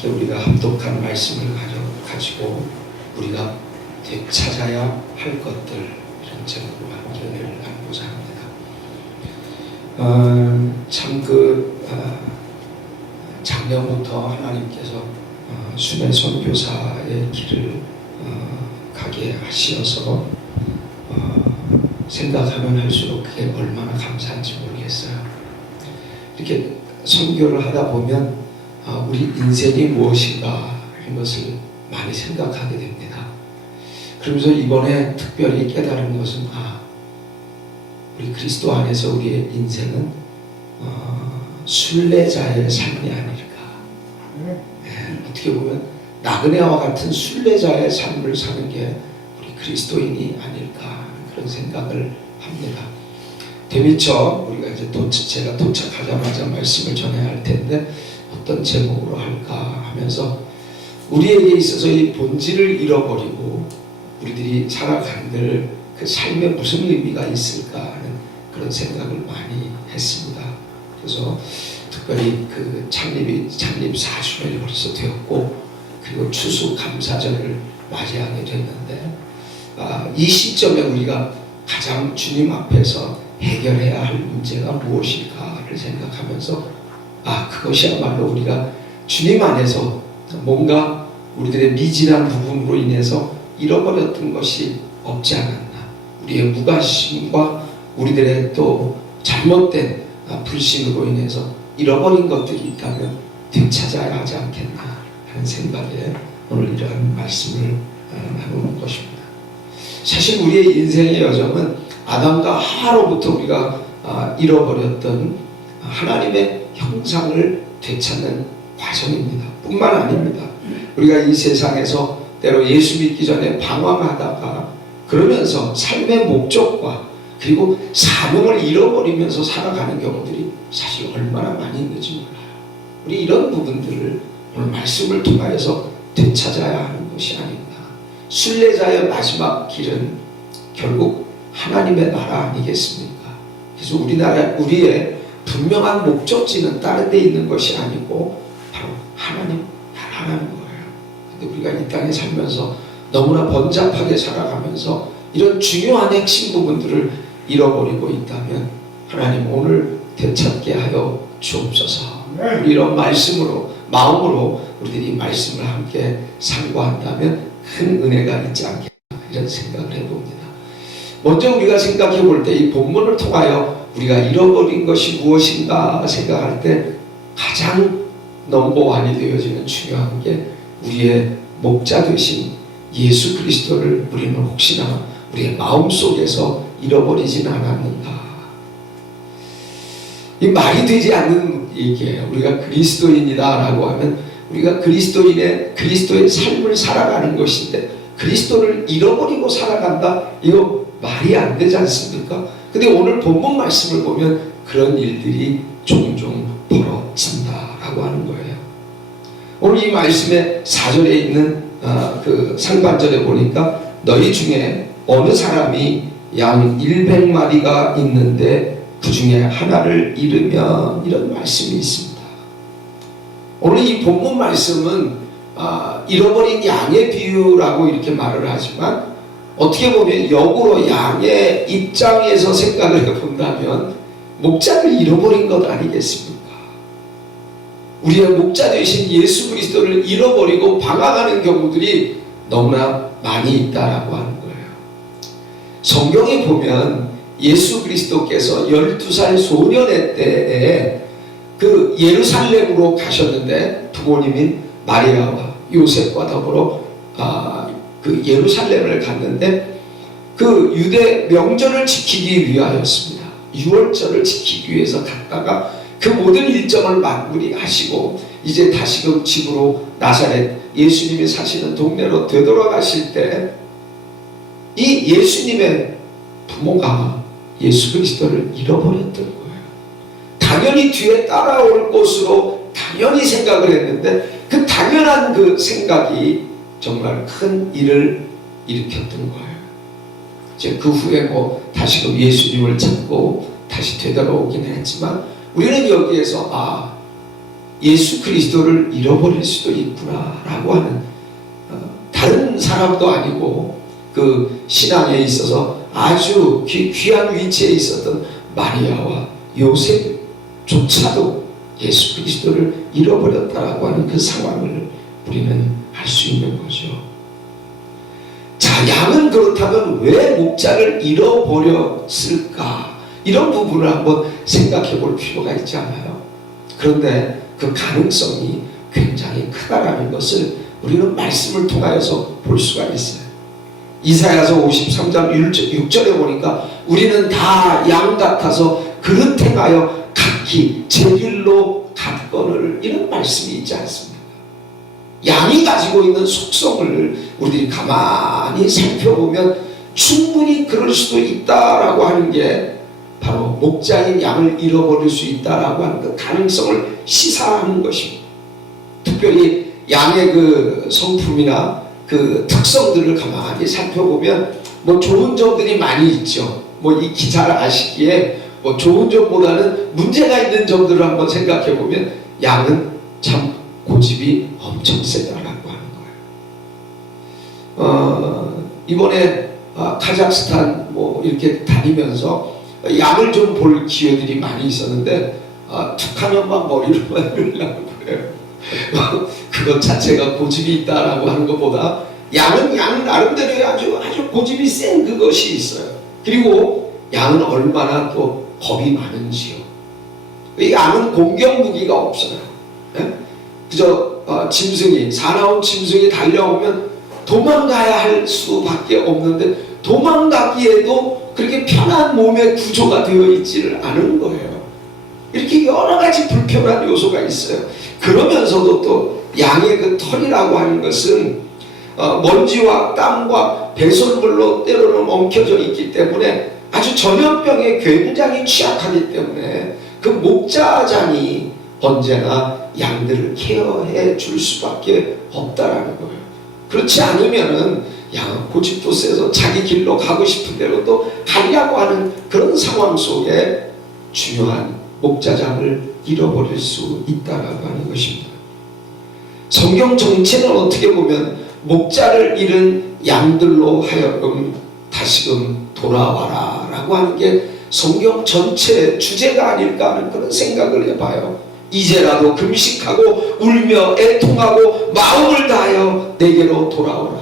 함께 우리가 합독한 말씀을 가지고 우리가 되찾아야 할 것들, 이런 제목으로 함께 은혜를 나누고자 합니다. 작년부터 하나님께서 순회 선교사의 길을 가게 하시어서 생각하면 할수록 그게 얼마나 감사한지 모르겠어요. 이렇게 선교를 하다 보면 우리 인생이 무엇인가 하는 것을 많이 생각하게 됩니다. 그러면서 이번에 특별히 깨달은 것은 우리 그리스도 안에서 우리의 인생은 순례자의 삶이 아닐까. 어떻게 보면 나그네와 같은 순례자의 삶을 사는 게 우리 그리스도인이 아닐까 하는 그런 생각을 합니다. 되미처 우리가 이제 제가 도착하자마자 말씀을 전해야 할 텐데 어떤 제목으로 할까 하면서 우리에게 있어서 이 본질을 잃어버리고 우리들이 살아가는 그 삶에 무슨 의미가 있을까 하는 그런 생각을 많이 했습니다. 그래서 특별히 그 창립 4주년이 벌써 되었고, 그리고 추수 감사절을 맞이하게 됐는데, 이 시점에 우리가 가장 주님 앞에서 해결해야 할 문제가 무엇일까를 생각하면서 그것이야말로 우리가 주님 안에서 뭔가 우리들의 미진한 부분으로 인해서 잃어버렸던 것이 없지 않았나, 우리의 무관심과 우리들의 또 잘못된 불신으로 인해서 잃어버린 것들이 있다면 되찾아야 하지 않겠나 하는 생각에 오늘 이러한 말씀을 나누는 것입니다. 사실 우리의 인생의 여정은 아담과 하와로부터 우리가 잃어버렸던 하나님의 형상을 되찾는 과정입니다. 뿐만 아닙니다. 우리가 이 세상에서 때로 예수 믿기 전에 방황하다가 그러면서 삶의 목적과 그리고 사명을 잃어버리면서 살아가는 경우들이 사실 얼마나 많이 있는지 몰라요. 우리 이런 부분들을 오늘 말씀을 통하여서 되찾아야 하는 것이 아닌가. 순례자의 마지막 길은 결국 하나님의 나라 아니겠습니까? 그래서 우리의 분명한 목적지는 다른 데 있는 것이 아니고 바로 하나님 나라라는 거예요. 근데 우리가 이 땅에 살면서 너무나 번잡하게 살아가면서 이런 중요한 핵심 부분들을 잃어버리고 있다면 하나님 오늘 되찾게 하여 주옵소서. 이런 마음으로 우리들이 말씀을 함께 상고한다면 큰 은혜가 있지 않겠나, 이런 생각을 해봅니다. 먼저 우리가 생각해 볼 때 이 본문을 통하여 우리가 잃어버린 것이 무엇인가 생각할 때 가장 넘버원이 되어지는 중요한 게 우리의 목자 되신 예수 그리스도를 우리는 혹시나 우리의 마음속에서 잃어버리진 않았는가. 이 말이 되지 않는 얘기예요. 우리가 그리스도인이다라고 하면 우리가 그리스도의 삶을 살아가는 것인데 그리스도를 잃어버리고 살아간다? 이거 말이 안 되지 않습니까? 근데 오늘 본문 말씀을 보면 그런 일들이 종종 벌어진다라고 하는 거예요. 오늘 이 말씀의 4절에 있는 그 상반절에 보니까 너희 중에 어느 사람이 양 100마리가 있는데 그 중에 하나를 잃으면, 이런 말씀이 있습니다. 오늘 이 본문 말씀은 잃어버린 양의 비유라고 이렇게 말을 하지만 어떻게 보면 역으로 양의 입장에서 생각을 해본다면 목자를 잃어버린 것 아니겠습니까? 우리의 목자 되신 예수 그리스도를 잃어버리고 방황하는 경우들이 너무나 많이 있다라고 하는 거예요. 성경에 보면 예수 그리스도께서 12살 소년의 때에 그 예루살렘으로 가셨는데 부모님인 마리아와 요셉과 더불어 그 예루살렘을 갔는데 그 유대 명절을 지키기 위하였습니다. 유월절을 지키기 위해서 갔다가 그 모든 일정을 마무리하시고 이제 다시금 집으로 나사렛 예수님이 사시는 동네로 되돌아가실 때 이 예수님의 부모가 예수 그리스도를 잃어버렸던 거예요. 당연히 뒤에 따라올 것으로 당연히 생각을 했는데 그 당연한 그 생각이 정말 큰 일을 일으켰던 거예요. 이제 그 후에 다시금 예수님을 찾고 다시 되돌아오긴 했지만 우리는 여기에서 예수 그리스도를 잃어버릴 수도 있구나라고 하는, 다른 사람도 아니고 그 신앙에 있어서 아주 귀한 위치에 있었던 마리아와 요셉조차도 예수 그리스도를 잃어버렸다라고 하는 그 상황을 우리는 알 수 있는 거죠. 자, 양은 그렇다면 왜 목자를 잃어버렸을까? 이런 부분을 한번 생각해 볼 필요가 있지 않아요? 그런데 그 가능성이 굉장히 크다라는 것을 우리는 말씀을 통하여서 볼 수가 있어요. 이사야서 53장 6절에 보니까 우리는 다 양 같아서 그릇 행하여 각기 제 길로 갔거늘, 이런 말씀이 있지 않습니까? 양이 가지고 있는 속성을 우리들이 가만히 살펴보면 충분히 그럴 수도 있다라고 하는 게 바로 목자인 양을 잃어버릴 수 있다라고 하는 그 가능성을 시사하는 것입니다. 특별히 양의 그 성품이나 그 특성들을 가만히 살펴보면 뭐 좋은 점들이 많이 있죠. 뭐 이 잘 아시기에 뭐 좋은 점보다는 문제가 있는 점들을 한번 생각해 보면 양은 참 고집이 엄청 세다라고 하는 거예요. 이번에 카자흐스탄 뭐 이렇게 다니면서 양을 좀 볼 기회들이 많이 있었는데 툭 하면 막 머리로만 들려고 그래요. 그것 자체가 고집이 있다라고 하는 것보다 양은 양 나름대로 아주 고집이 센 그것이 있어요. 그리고 양은 얼마나 또 겁이 많은지요. 이 양은 공격 무기가 없어요. 그저 짐승이, 사나운 짐승이 달려오면 도망가야 할 수밖에 없는데 도망가기에도 그렇게 편한 몸의 구조가 되어 있지를 않은 거예요. 이렇게 여러 가지 불편한 요소가 있어요. 그러면서도 또 양의 그 털이라고 하는 것은 먼지와 땀과 배설물로 때로는 엉켜져 있기 때문에 아주 전염병에 굉장히 취약하기 때문에 그 목자장이 언제나 양들을 케어해 줄 수밖에 없다라는 거예요. 그렇지 않으면은 양은 고집도 세서 자기 길로 가고 싶은 대로 또 가려고 하는 그런 상황 속에 중요한 목자장을 잃어버릴 수 있다라고 하는 것입니다. 성경 전체는 어떻게 보면 목자를 잃은 양들로 하여금 다시금 돌아와라 라고 하는 게 성경 전체의 주제가 아닐까 하는 그런 생각을 해봐요. 이제라도 금식하고 울며 애통하고 마음을 다하여 내게로 돌아오라.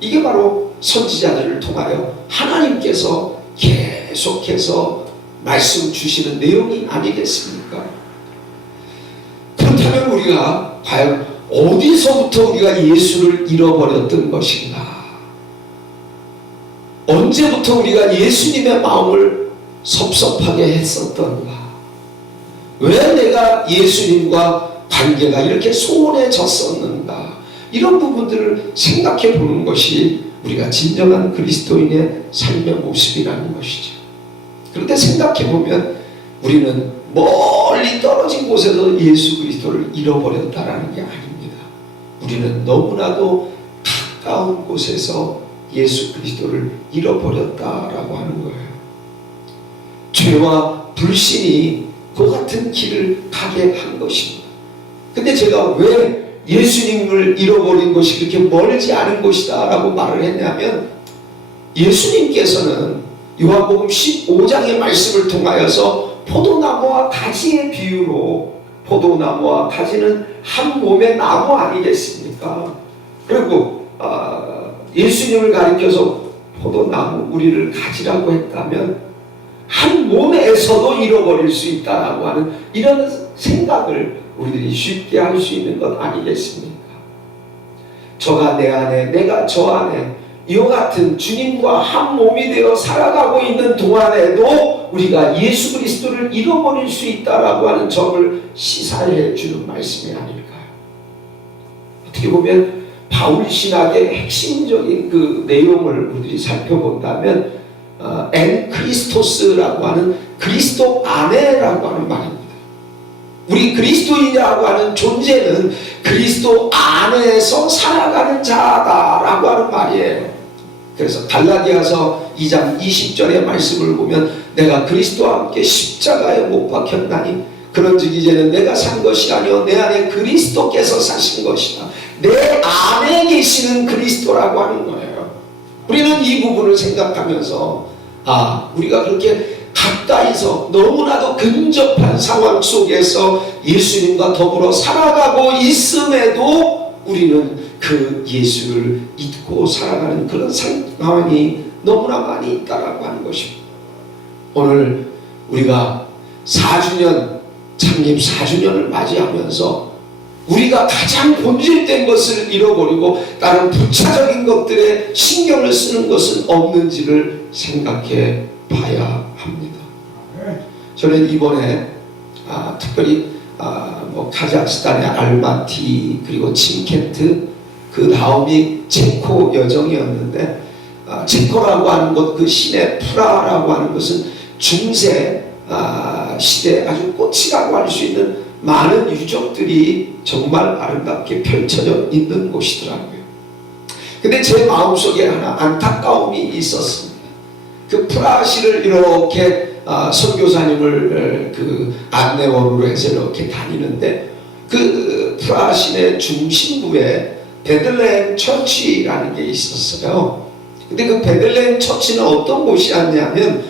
이게 바로 선지자들을 통하여 하나님께서 계속해서 말씀 주시는 내용이 아니겠습니까? 그렇다면 우리가 과연 어디서부터 우리가 예수를 잃어버렸던 것인가? 언제부터 우리가 예수님의 마음을 섭섭하게 했었던가? 왜 내가 예수님과 관계가 이렇게 소원해졌었는가? 이런 부분들을 생각해 보는 것이 우리가 진정한 그리스도인의 삶의 모습이라는 것이죠. 그런데 생각해 보면 우리는 멀리 떨어진 곳에서 예수 그리스도를 잃어버렸다라는 게 아닙니다. 우리는 너무나도 가까운 곳에서 예수 그리스도를 잃어버렸다라고 하는 거예요. 죄와 불신이 그 같은 길을 가게 한 것입니다. 근데 제가 왜 예수님을 잃어버린 것이 그렇게 멀지 않은 것이다 라고 말을 했냐면, 예수님께서는 요한복음 15장의 말씀을 통하여서 포도나무와 가지의 비유로, 포도나무와 가지는 한 몸의 나무 아니겠습니까? 그리고 예수님을 가리켜서 포도나무 우리를 가지라고 했다면 한 몸에서도 잃어버릴 수 있다라고 하는 이런 생각을 우리들이 쉽게 할 수 있는 것 아니겠습니까? 저가 내 안에, 내가 저 안에 이와 같은 주님과 한 몸이 되어 살아가고 있는 동안에도 우리가 예수 그리스도를 잃어버릴 수 있다라고 하는 점을 시사해 주는 말씀이 아닐까요? 어떻게 보면 바울 신학의 핵심적인 그 내용을 우리들이 살펴본다면 엔 크리스토스라고 하는 그리스도 안에라고 하는 말입니다. 우리 그리스도인이라고 하는 존재는 그리스도 안에서 살아가는 자다라고 하는 말이에요. 그래서 갈라디아서 2장 20절의 말씀을 보면 내가 그리스도와 함께 십자가에 못 박혔나니 그런즉 이제는 내가 산 것이 아니요 내 안에 그리스도께서 사신 것이다. 내 안에 계시는 그리스도라고 하는 거예요. 우리는 이 부분을 생각하면서 우리가 그렇게 가까이서 너무나도 근접한 상황 속에서 예수님과 더불어 살아가고 있음에도 우리는 그 예수를 잊고 살아가는 그런 상황이 너무나 많이 있다라고 하는 것입니다. 오늘 우리가 4주년 창립 4주년을 맞이하면서 우리가 가장 본질된 것을 잃어버리고 다른 부차적인 것들에 신경을 쓰는 것은 없는지를 생각해 봐야 합니다. 저는 이번에 특별히 카자흐스탄의 알마티 그리고 침켄트 그 다음이 체코 여정이었는데 체코라고 하는 것 그 시내 프라하라고 하는 것은 중세 시대 아주 꽃이라고 할 수 있는 많은 유적들이 정말 아름답게 펼쳐져 있는 곳이더라고요. 근데 제 마음속에 하나 안타까움이 있었습니다. 그 프라하시를 이렇게 선교사님을 그 안내원으로 해서 이렇게 다니는데 그 프라하 시내 중심부에 베들레헴 처치라는 게 있었어요. 근데 그 베들레헴 처치는 어떤 곳이었냐면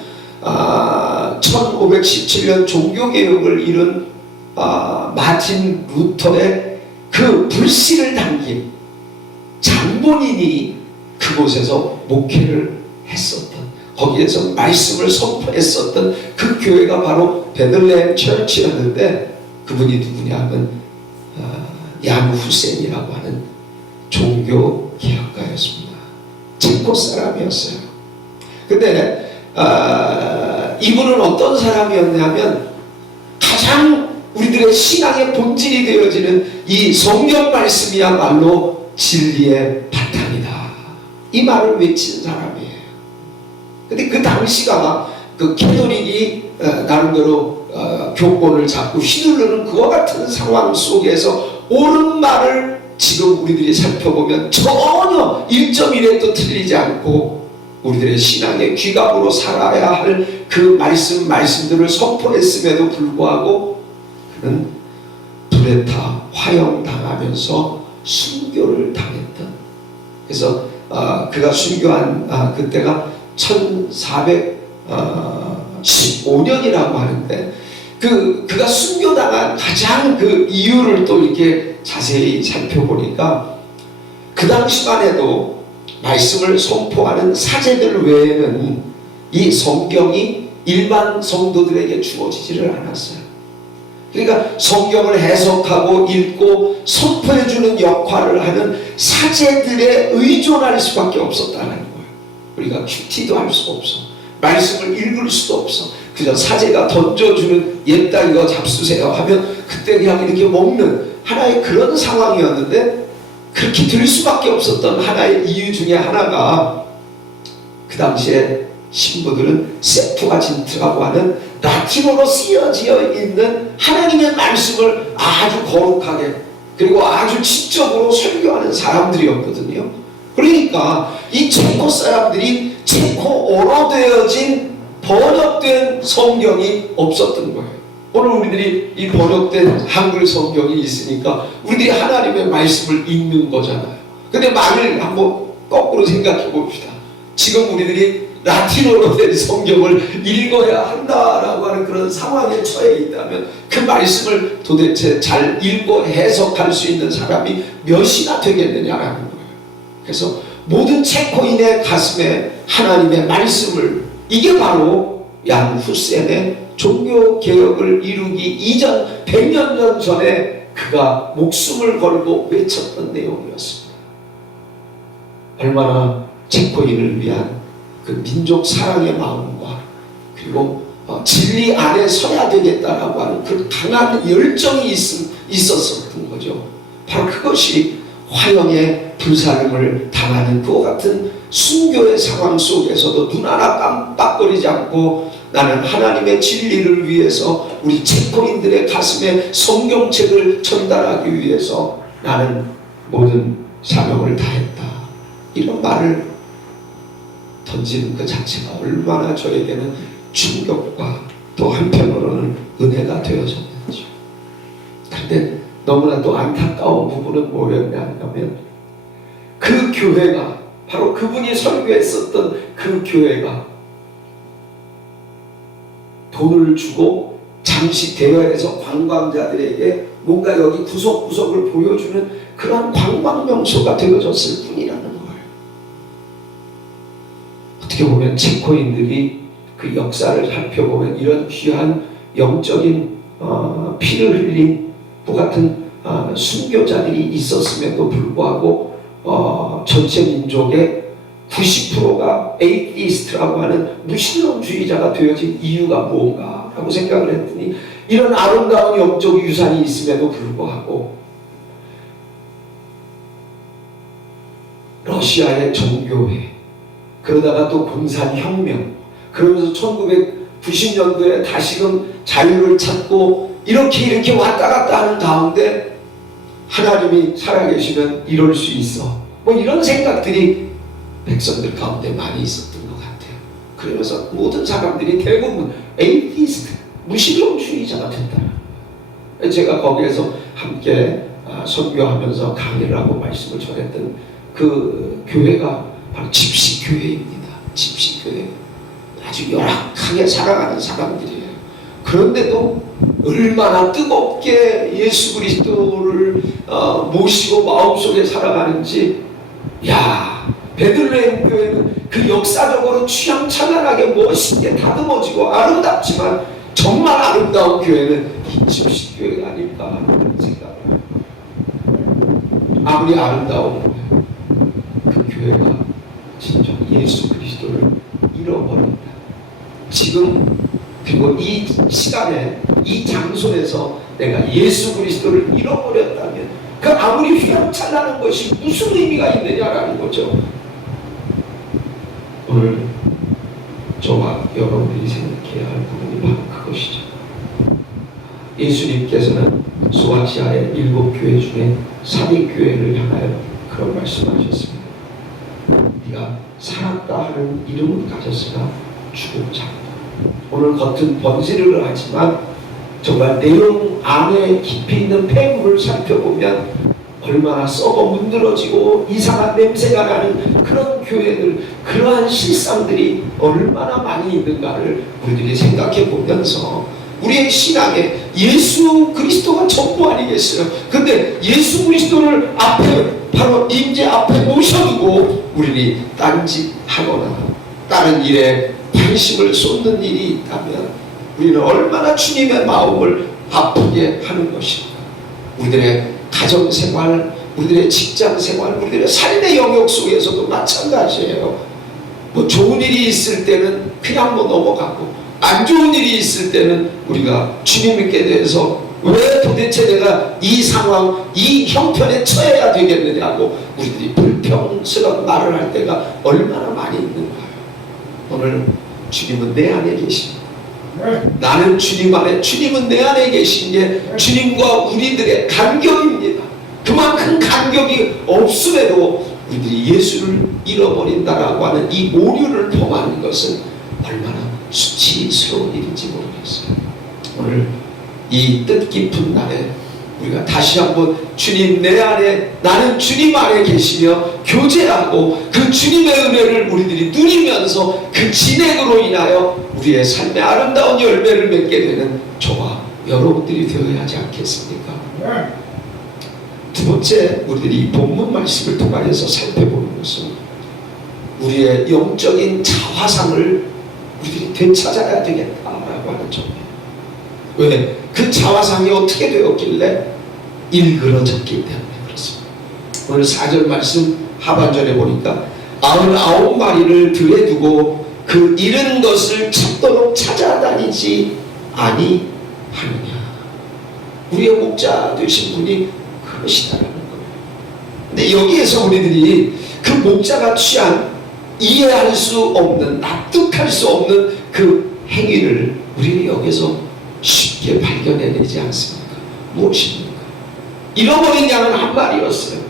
1517년 종교개혁을 이룬 마틴 루터의 그 불씨를 담긴 장본인이 그곳에서 목회를 했었던, 거기에서 말씀을 선포했었던 그 교회가 바로 베들레헴 처치였는데 그분이 누구냐면 야누 후센이라고 하는 종교개혁가였습니다. 체코 사람이었어요. 근데 이분은 어떤 사람이었냐면 가장 우리들의 신앙의 본질이 되어지는 이 성경 말씀이야말로 진리의 바탕이다, 이 말을 외친 사람이에요. 근데 그 당시가 그 캐톨릭이 나름대로 교권을 잡고 휘두르는 그와 같은 상황 속에서 옳은 말을 지금 우리들이 살펴보면 전혀 1.1에도 틀리지 않고 우리들의 신앙의 귀감으로 살아야 할 그 말씀들을 선포했음에도 불구하고 그는 불에 타 화형당하면서 순교를 당했던, 그래서 그가 순교한 그때가 1415년이라고 하는데 그가 순교당한 가장 그 이유를 또 이렇게 자세히 살펴보니까 그 당시만 해도 말씀을 선포하는 사제들 외에는 이 성경이 일반 성도들에게 주어지지를 않았어요. 그러니까 성경을 해석하고 읽고 선포해주는 역할을 하는 사제들에 의존할 수밖에 없었다는 거예요. 우리가 큐티도 할 수 없어, 말씀을 읽을 수도 없어. 그저 사제가 던져주는 옛다 이거 잡수세요 하면 그때 그냥 이렇게 먹는 하나의 그런 상황이었는데, 그렇게 될 수밖에 없었던 하나의 이유 중에 하나가 그 당시에 신부들은 세프아진트라고 하는 라틴어로 쓰여져 있는 하나님의 말씀을 아주 거룩하게 그리고 아주 지적으로 설교하는 사람들이었거든요. 그러니까 이 체코 사람들이 체코어로 되어진 번역된 성경이 없었던 거예요. 오늘 우리들이 이 번역된 한글 성경이 있으니까 우리들이 하나님의 말씀을 읽는 거잖아요. 근데 만일 한번 거꾸로 생각해 봅시다. 지금 우리들이 라틴어로 된 성경을 읽어야 한다라고 하는 그런 상황에 처해 있다면 그 말씀을 도대체 잘 읽고 해석할 수 있는 사람이 몇이나 되겠느냐라는 거예요. 그래서 모든 체코인의 가슴에 하나님의 말씀을, 이게 바로 양 후센의 종교개혁을 이루기 이전 100년 전 전에 그가 목숨을 걸고 외쳤던 내용이었습니다. 얼마나 체코인을 위한 그 민족 사랑의 마음과 그리고 진리 안에 서야 되겠다라고 하는 그 강한 열정이 있었던 거죠. 바로 그것이 화형의 불살림을 당하는 그와 같은 순교의 상황 속에서도 눈 하나 깜빡거리지 않고 나는 하나님의 진리를 위해서 우리 체코인들의 가슴에 성경책을 전달하기 위해서 나는 모든 사명을 다했다, 이런 말을 던지는 그 자체가 얼마나 저에게는 충격과 또 한편으로는 은혜가 되어졌는지. 근데 너무나 또 안타까운 부분은 뭐였냐 하면 그 교회가 바로 그분이 설교했었던 그 교회가 돈을 주고 잠시 대여해서 관광자들에게 뭔가 여기 구석구석을 보여주는 그런 관광명소가 되어졌을 뿐이라는 거예요. 어떻게 보면 체코인들이 그 역사를 살펴보면 이런 귀한 영적인 피를 흘린 그 같은 순교자들이 있었음에도 불구하고 전체 민족의 90%가 에이티스트라고 하는 무신론주의자가 되어진 이유가 뭔가 라고 생각을 했더니 이런 아름다운 영적 유산이 있음에도 불구하고 러시아의 정교회, 그러다가 또 공산혁명, 그러면서 1990년도에 다시금 자유를 찾고 이렇게 왔다 갔다 하는 가운데 하나님이 살아계시면 이럴 수 있어, 뭐 이런 생각들이 백성들 가운데 많이 있었던 것 같아요. 그러면서 모든 사람들이 대부분 에이티스트, 무신론주의자가 됐다. 제가 거기에서 함께 선교하면서 강의를 하고 말씀을 전했던 그 교회가 바로 집시교회입니다. 집시교회. 아주 열악하게 살아가는 사람들이에요. 그런데도 얼마나 뜨겁게 예수 그리스도를 모시고 마음속에 살아가는지, 야, 베들레헴 교회는 그 역사적으로 취향찬란하게 멋있게 다듬어지고 아름답지만 정말 아름다운 교회는 이 집시교회가 아닐까 하는 생각을 해요. 아무리 아름다운 그 교회가 진짜 예수 그리스도를 잃어버린다. 지금 그리고 이 시간에 이 장소에서 내가 예수 그리스도를 잃어버렸다면 그 아무리 휘황찬란한 것이 무슨 의미가 있느냐라는 거죠. 오늘 저와 여러분들이 생각해야 할 부분이 바로 그것이죠. 예수님께서는 소아시아의 7교회 중에 3위교회를 향하여 그런 말씀하셨습니다. 네가 살았다 하는 이름은 가졌으나 죽은 자다. 오늘 겉은 번지르르 하지만 정말 내용 안에 깊이 있는 폐물을 살펴보면 얼마나 썩어 문드러지고 이상한 냄새가 나는 그런 교회들, 그러한 실상들이 얼마나 많이 있는가를 우리들이 생각해 보면서 우리의 신앙에 예수 그리스도가 전부 아니겠어요? 근데 예수 그리스도를 앞에 바로 임재 앞에 모셔두고 우리들이 딴짓하거나 다른 일에 관심을 쏟는 일이 있다면 우리는 얼마나 주님의 마음을 아프게 하는 것입니까? 우리들의 가정생활, 우리들의 직장생활, 우리들의 삶의 영역 속에서도 마찬가지예요. 뭐 좋은 일이 있을 때는 그냥 뭐 넘어가고 안 좋은 일이 있을 때는 우리가 주님께 대해서 왜 도대체 내가 이 상황, 이 형편에 처해야 되겠느냐고 우리들이 불평스러운 말을 할 때가 얼마나 많이 있는가요? 오늘 주님은 내 안에 계십니다. 나는 주님 안에, 주님은 내 안에 계신 게 주님과 우리들의 간격입니다. 그만큼 간격이 없음에도 우리들이 예수를 잃어버린다라고 하는 이 오류를 범하는 것은 얼마나 수치스러운 일인지 모르겠어요. 오늘 이 뜻깊은 날에 우리가 다시 한번 주님 내 안에, 나는 주님 안에 계시며 교제하고 그 주님의 은혜를 우리들이 누리면서 그 진행으로 인하여 우리의 삶의 아름다운 열매를 맺게 되는 저와 여러분들이 되어야 하지 않겠습니까? 두 번째, 우리들이 이 본문 말씀을 통하여서 살펴보는 것은 우리의 영적인 자화상을 우리들이 되찾아야 되겠다라고 하는 점이에요. 왜? 그 자화상이 어떻게 되었길래 일그러졌기 때문에 그렇습니다. 오늘 4절 말씀 하반절에 보니까 99마리를 들에 두고 그 잃은 것을 찾도록 찾아다니지 아니하느냐. 우리의 목자 되신 분이 그것이다라는 거예요. 근데 여기에서 우리들이 그 목자가 취한 이해할 수 없는, 납득할 수 없는 그 행위를 우리는 여기서 쉽게 발견해내지 않습니까? 무엇입니까? 잃어버린 양은 한 마리였어요.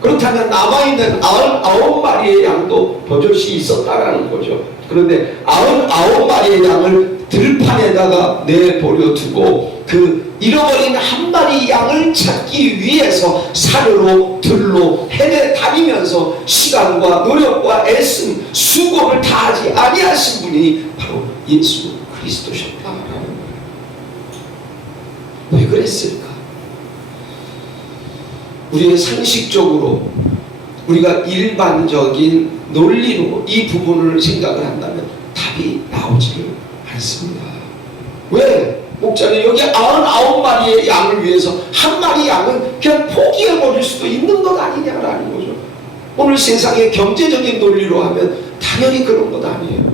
그렇다면 남아있는 99마리의 양도 버젓이 있었다라는 거죠. 그런데 99마리의 양을 들판에다가 내버려 두고 그 잃어버린 한 마리 양을 찾기 위해서 산으로 들로 헤매 다니면서 시간과 노력과 애씀 수고를 다하지 아니하신 분이 바로 예수 그리스도셨다라는 거예요. 왜 그랬을까? 우리의 상식적으로 우리가 일반적인 논리로 이 부분을 생각을 한다면 답이 나오지를 않습니다. 왜? 목자는 여기 99마리의 양을 위해서 한 마리 양은 그냥 포기해버릴 수도 있는 것 아니냐라는 거죠. 오늘 세상의 경제적인 논리로 하면 당연히 그런 것 아니에요.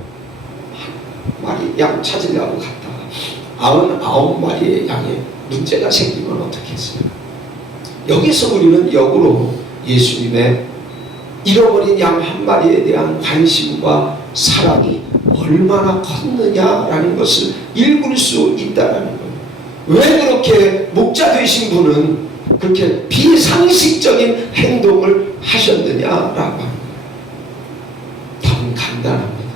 한 마리 양 찾으려고 갔다가 99마리의 양에 문제가 생기면 어떻게 했어요? 여기서 우리는 역으로 예수님의 잃어버린 양 한 마리에 대한 관심과 사랑이 얼마나 컸느냐라는 것을 읽을 수 있다는 거예요. 왜 그렇게 목자 되신 분은 그렇게 비상식적인 행동을 하셨느냐라고 합니다. 답은 간단합니다.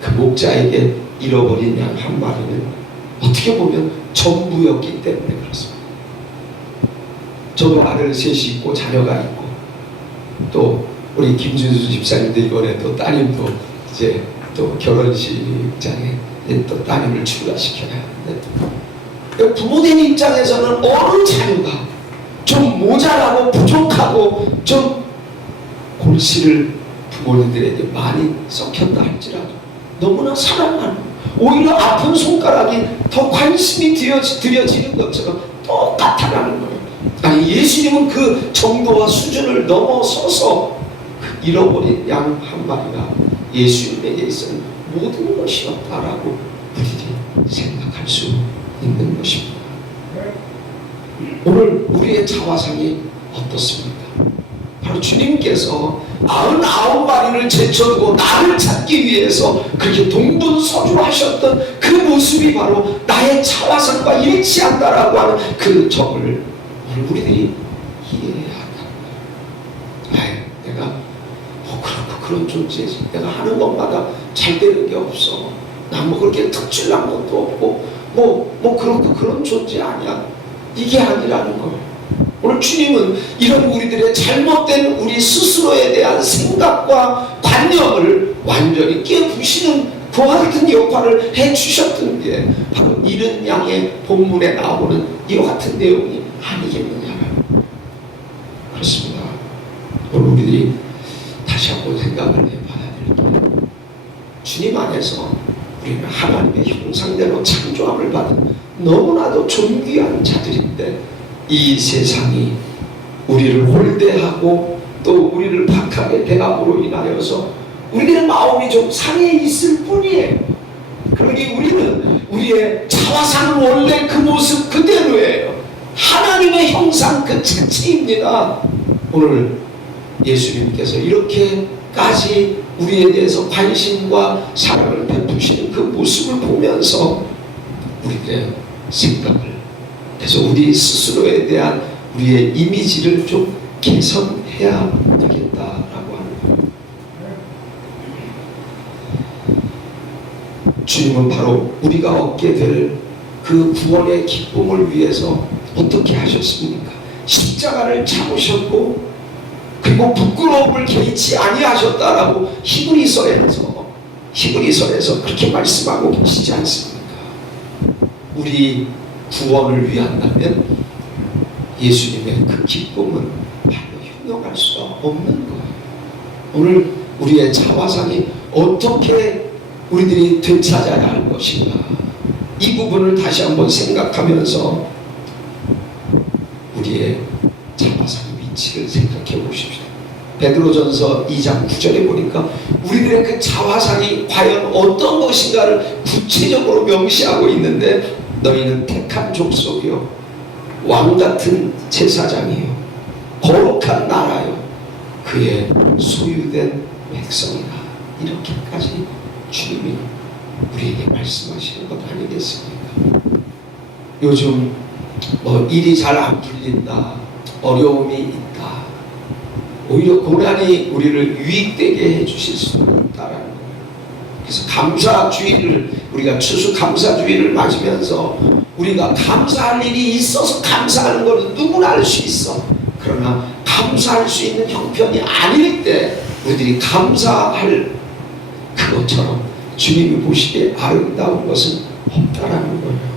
그 목자에게 잃어버린 양 한 마리는 어떻게 보면 전부였기 때문에 그렇습니다. 저도 아들 셋이 있고 자녀가 있고 또 우리 김준수 집사님도 이번에 또 따님도 이제 또 결혼식장에 또 따님을 출가시켜야 하는데 부모님 입장에서는 어느 자녀가 좀 모자라고 부족하고 좀 골치를 부모님들에게 많이 썩혔다 할지라도 너무나 사랑하는 오히려 아픈 손가락이 더 관심이 들여지는 것처럼 똑같아라는 거예요. 아니 예수님은 그 정도와 수준을 넘어서서 그 잃어버린 양 한 마리가 예수님에게 있어는 모든 것이었다라고 우리들이 생각할 수 있는 것입니다. 오늘 우리의 자화상이 어떻습니까? 바로 주님께서 99마리를 제쳐두고 나를 찾기 위해서 그렇게 동분서주하셨던 그 모습이 바로 나의 자화상과 일치한다라고 하는 그 점을 우리들이 이해해야 한다. 내가 그런 존재지. 내가 하는 것마다 잘 되는 게 없어. 난 뭐 그렇게 특출난 것도 없고 뭐 그런 존재 아니야. 이게 아니라는 거예요. 오늘 주님은 이런 우리들의 잘못된 우리 스스로에 대한 생각과 관념을 완전히 깨부시는 그와 같은 역할을 해주셨던 게 바로 이른 양의 본문에 나오는 이와 같은 내용이 아니겠느냐라는 그렇습니다. 오늘 우리들이 다시 한번 생각을 해봐야 될 게 주님 안에서 우리는 하나님의 형상대로 창조함을 받은 너무나도 존귀한 자들인데 이 세상이 우리를 홀대하고 또 우리를 박하게 대함으로 인하여서 우리들의 마음이 좀 상해 있을 뿐이에요. 그러니 우리는 우리의 자화상은 원래 그 모습 그대로예요. 하나님의 형상 그 자체입니다. 오늘 예수님께서 이렇게까지 우리에 대해서 관심과 사랑을 베푸시는 그 모습을 보면서 우리들의 생각을 그래서 우리 스스로에 대한 우리의 이미지를 좀 개선해야 되겠다라고 하는 거예요. 주님은 바로 우리가 얻게 될 그 구원의 기쁨을 위해서 어떻게 하셨습니까? 십자가를 참으셨고 그리고 부끄러움을 개의치 아니하셨다라고 히브리서에서 그렇게 말씀하고 계시지 않습니까? 우리 구원을 위한다면 예수님의 그 기쁨은 바로 형용할 수가 없는 거예요. 오늘 우리의 자화상이 어떻게 우리들이 되찾아야 할 것인가 이 부분을 다시 한번 생각하면서 우리의 자화상의 위치를 생각해 보십시오. 베드로전서 2장 9절에 보니까 우리들의 그 자화상이 과연 어떤 것인가를 구체적으로 명시하고 있는데 너희는 택한 족속이요 왕같은 제사장이요 거룩한 나라요 그의 소유된 백성이다. 이렇게까지 주님이 우리에게 말씀하시는 것 아니겠습니까? 요즘 일이 잘 안 풀린다, 어려움이 있다, 오히려 고난이 우리를 유익되게 해주실 수도 있다라는 거예요. 그래서 감사주의를, 우리가 추수감사주의를 맞으면서 우리가 감사할 일이 있어서 감사하는 것은 누구나 알 수 있어. 그러나 감사할 수 있는 형편이 아닐 때 우리들이 감사할 그것처럼 주님이 보시기에 아름다운 것은 없다라는 거예요.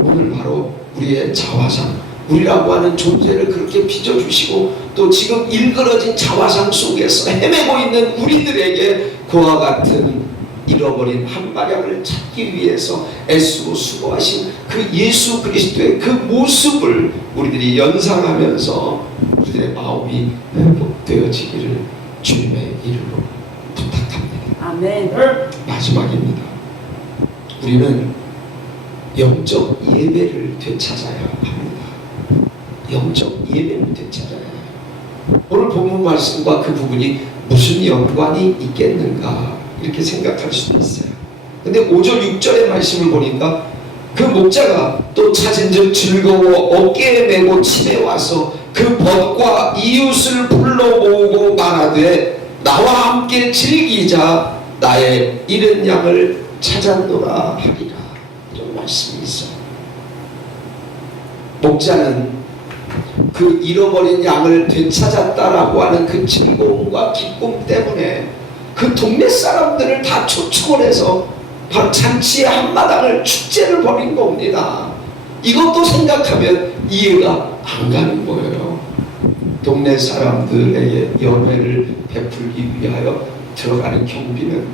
오늘 바로 우리의 자화상, 우리라고 하는 존재를 그렇게 빚어주시고 또 지금 일그러진 자화상 속에서 헤매고 있는 우리들에게 그와 같은 잃어버린 한 마량을 찾기 위해서 애쓰고 수고하신 그 예수 그리스도의 그 모습을 우리들이 연상하면서 우리들의 마음이 회복되어지기를 주님의 이름으로 부탁합니다. 아멘. 마지막입니다. 우리는 영적 예배를 되찾아야 합니다. 영적 예배를 되찾아야 해요. 오늘 본문 말씀과 그 부분이 무슨 연관이 있겠는가 이렇게 생각할 수도 있어요. 근데 5절 6절의 말씀을 보니까 그 목자가 또 찾은즉 즐거워 어깨에 메고 집에 와서 그 벗과 이웃을 불러 모으고 말하되 나와 함께 즐기자 나의 잃은 양을 찾았노라 하리라. 이런 말씀이 있어요. 목자는 그 잃어버린 양을 되찾았다라고 하는 그 즐거움과 기쁨 때문에 그 동네 사람들을 다 초청해서 바로 잔치의 한마당을 축제를 벌인 겁니다. 이것도 생각하면 이해가 안 가는 거예요. 동네 사람들에게 연회를 베풀기 위하여 들어가는 경비는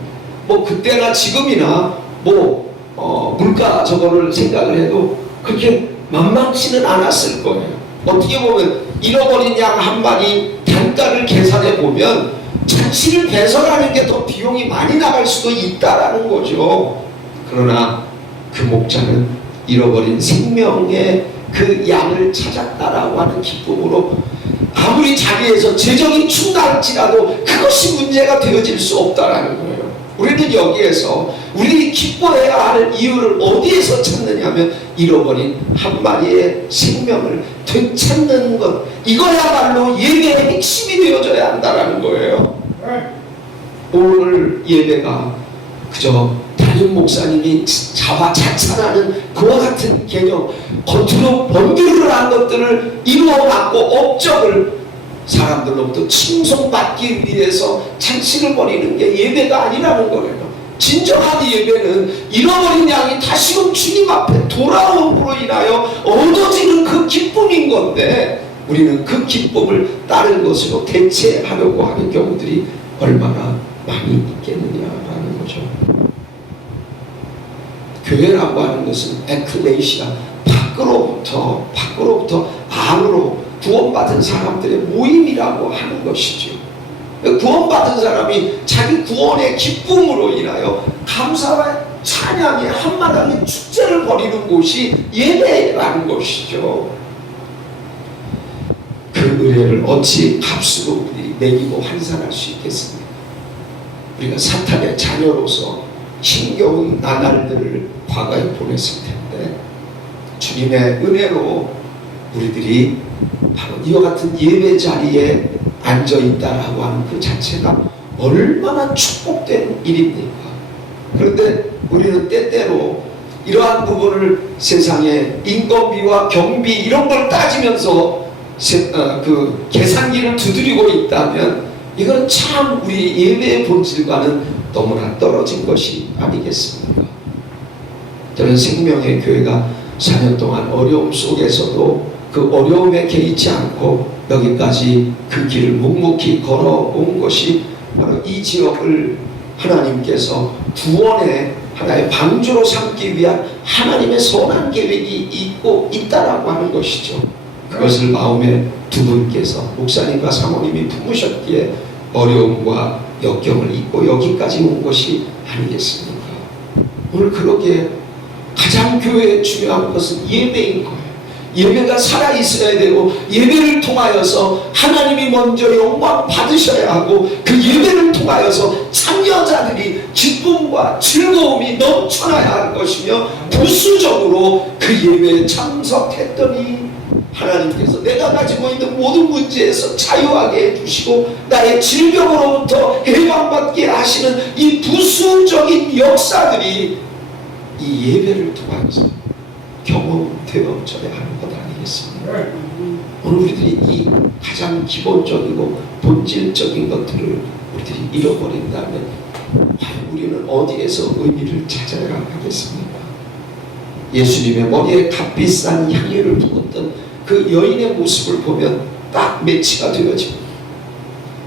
뭐 그때나 지금이나 물가 저거를 생각을 해도 그렇게 만만치는 않았을 거예요. 어떻게 보면 잃어버린 양 한 마리 단가를 계산해 보면 잔치를 배설하는 게 더 비용이 많이 나갈 수도 있다라는 거죠. 그러나 그 목자는 잃어버린 생명의 그 양을 찾았다라고 하는 기쁨으로 아무리 자기에서 재정이 충날지라도 그것이 문제가 되어질 수 없다라는 거예요. 우리는 여기에서 우리 기뻐해야 할 이유를 어디에서 찾느냐면 잃어버린 한 마리의 생명을 되찾는 것, 이거야말로 예배의 핵심이 되어져야 한다라는 거예요. 오늘 예배가 그저 담임 목사님이 자화자찬하는 그와 같은 개념, 겉으로 번들어한 것들을 이루어놨고 업적을 사람들로부터 칭송받기 위해서 잔치를 벌이는 게 예배가 아니라는 거예요. 진정한 예배는 잃어버린 양이 다시금 주님 앞에 돌아옴으로 인하여 얻어지는 그 기쁨인 건데 우리는 그 기쁨을 다른 것으로 대체하려고 하는 경우들이 얼마나 많이 있겠느냐라는 거죠. 교회라고 하는 것은 에클레시아, 밖으로부터 안으로 구원받은 사람들의 모임이라고 하는 것이죠. 구원받은 사람이 자기 구원의 기쁨으로 인하여 감사와 찬양의 한마당의 축제를 벌이는 곳이 예배라는 것이죠. 그 은혜를 어찌 값으로 우리들이 매기고 환산할 수 있겠습니까? 우리가 사탄의 자녀로서 힘겨운 나날들을 과거에 보냈을 텐데 주님의 은혜로 우리들이 바로 이와 같은 예배 자리에 앉아있다라고 하는 그 자체가 얼마나 축복된 일입니까? 그런데 우리는 때때로 이러한 부분을 세상에 인건비와 경비 이런 걸 따지면서 그 계산기를 두드리고 있다면 이건 참 우리 예배의 본질과는 너무나 떨어진 것이 아니겠습니까? 저는 생명의 교회가 4년 동안 어려움 속에서도 그 어려움에 개의치 않고 여기까지 그 길을 묵묵히 걸어온 것이 바로 이 지역을 하나님께서 구원의 하나의 방주로 삼기 위한 하나님의 선한 계획이 있고 있다라고 하는 것이죠. 그것을 마음에 두 분께서 목사님과 사모님이 품으셨기에 어려움과 역경을 잊고 여기까지 온 것이 아니겠습니까? 오늘 그러기에 가장 교회에 중요한 것은 예배인 거예요. 예배가 살아있어야 되고 예배를 통하여서 하나님이 먼저 영광 받으셔야 하고 그 예배를 통하여서 참여자들이 기쁨과 즐거움이 넘쳐나야 할 것이며 부수적으로 그 예배에 참석했더니 하나님께서 내가 가지고 있는 모든 문제에서 자유하게 해주시고 나의 질병으로부터 해방받게 하시는 이 부수적인 역사들이 이 예배를 통해서 경험되어져야 하는 것 아니겠습니까? 오늘 우리들이 이 가장 기본적이고 본질적인 것들을 우리들이 잃어버린다면 과연 우리는 어디에서 의미를 찾아야 하겠습니까? 예수님의 머리에 값비싼 향유를 부었던 그 여인의 모습을 보면 딱 매치가 되어집니다.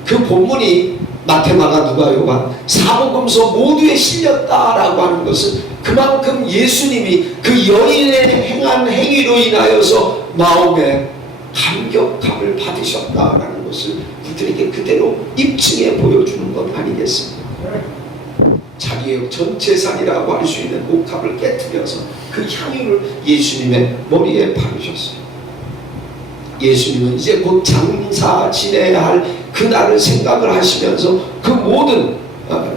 그 본문이 마태, 마가, 누가, 요한 사복음서 모두에 실렸다라고 하는 것은 그만큼 예수님이 그 여인의 행한 행위로 인하여서 마음에 감격함을 받으셨다라는 것을 우리들에게 그대로 입증해 보여주는 것 아니겠습니까? 자기의 전 재산이라고 할 수 있는 옥합을 깨뜨려서 그 향유를 예수님의 머리에 바르셨어요. 예수님은 이제 곧 장사 지내야 할 그날을 생각을 하시면서 그 모든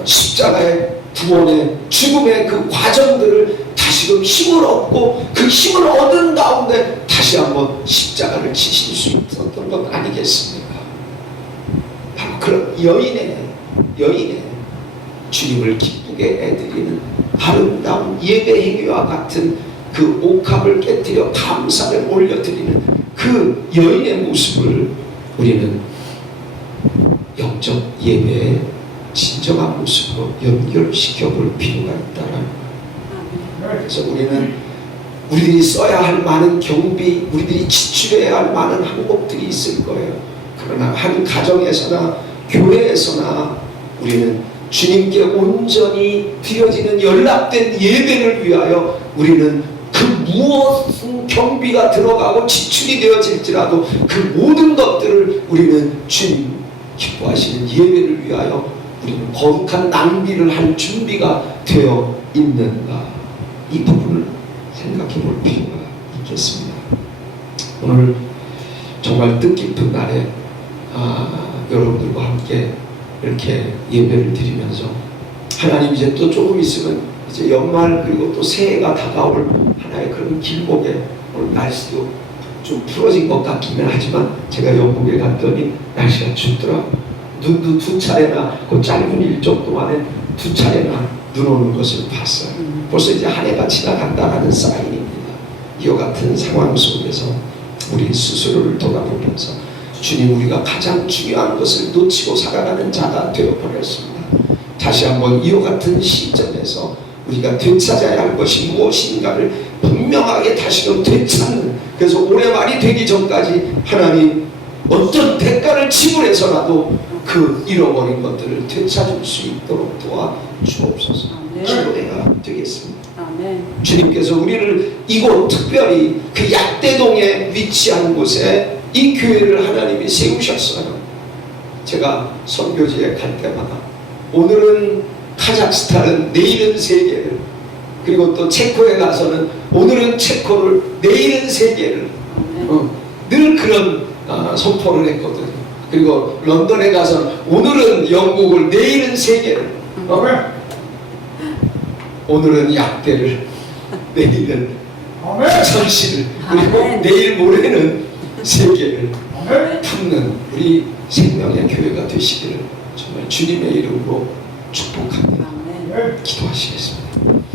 십자가의 구원의 죽음의 그 과정들을 다시금 힘을 얻고 그 힘을 얻은 가운데 다시 한번 십자가를 지실 수 있었던 것 아니겠습니까? 바로 그런 여인의 주님을 기쁘게 해드리는 아름다운 예배 행위와 같은 그 옥합을 깨뜨려 감사를 올려드리는 그 여인의 모습을 우리는 영적 예배의 진정한 모습으로 연결시켜 볼 필요가 있다라는 거예요. 그래서 우리들이 써야 할 많은 경비, 우리들이 지출해야 할 많은 항목들이 있을 거예요. 그러나 한 가정에서나 교회에서나 우리는 주님께 온전히 드려지는 연락된 예배를 위하여 우리는 그 무엇은 경비가 들어가고 지출이 되어질지라도 그 모든 것들을 우리는 주님 기뻐하시는 예배를 위하여 우리는 거룩한 낭비를 할 준비가 되어 있는가, 이 부분을 생각해 볼 필요가 있겠습니다. 오늘 정말 뜻깊은 날에 여러분들과 함께 이렇게 예배를 드리면서 하나님 이제 또 조금 있으면 이제 연말 그리고 또 새해가 다가올 하나의 그런 길목에 오늘 날씨도 좀 풀어진 것 같기는 하지만 제가 영국에 갔더니 날씨가 춥더라고요. 눈도 두 차례나 그 짧은 일정 동안에 두 차례나 눈 오는 것을 봤어요. 벌써 이제 한 해가 지나간다라는 사인입니다. 이와 같은 상황 속에서 우리 스스로를 돌아보면서 주님, 우리가 가장 중요한 것을 놓치고 살아가는 자가 되어버렸습니다. 다시 한번 이와 같은 시점에서 우리가 되찾아야 할 것이 무엇인가를 분명하게 다시금 되찾는, 그래서 올해 말이 되기 전까지 하나님 어떤 대가를 지불해서라도 그 잃어버린 것들을 되찾을 수 있도록 도와주옵소서. 기도해야 되겠습니다. 아멘. 주님께서 우리를 이곳 특별히 그 약대동에 위치한 곳에 이 교회를 하나님이 세우셨어요. 제가 선교지에 갈 때마다 오늘은 카자흐스탄은 내일은 세계를, 그리고 또 체코에 가서는 오늘은 체코를 내일은 세계를 늘 그런 선포를 했거든요. 그리고 런던에 가서는 오늘은 영국을 내일은 세계를, 오늘은 약대를, 내일은 전시를, 그리고 내일 모레는 세계를 품는 우리 생명의 교회가 되시기를 정말 주님의 이름으로 축복합니다. 기도하시겠습니다.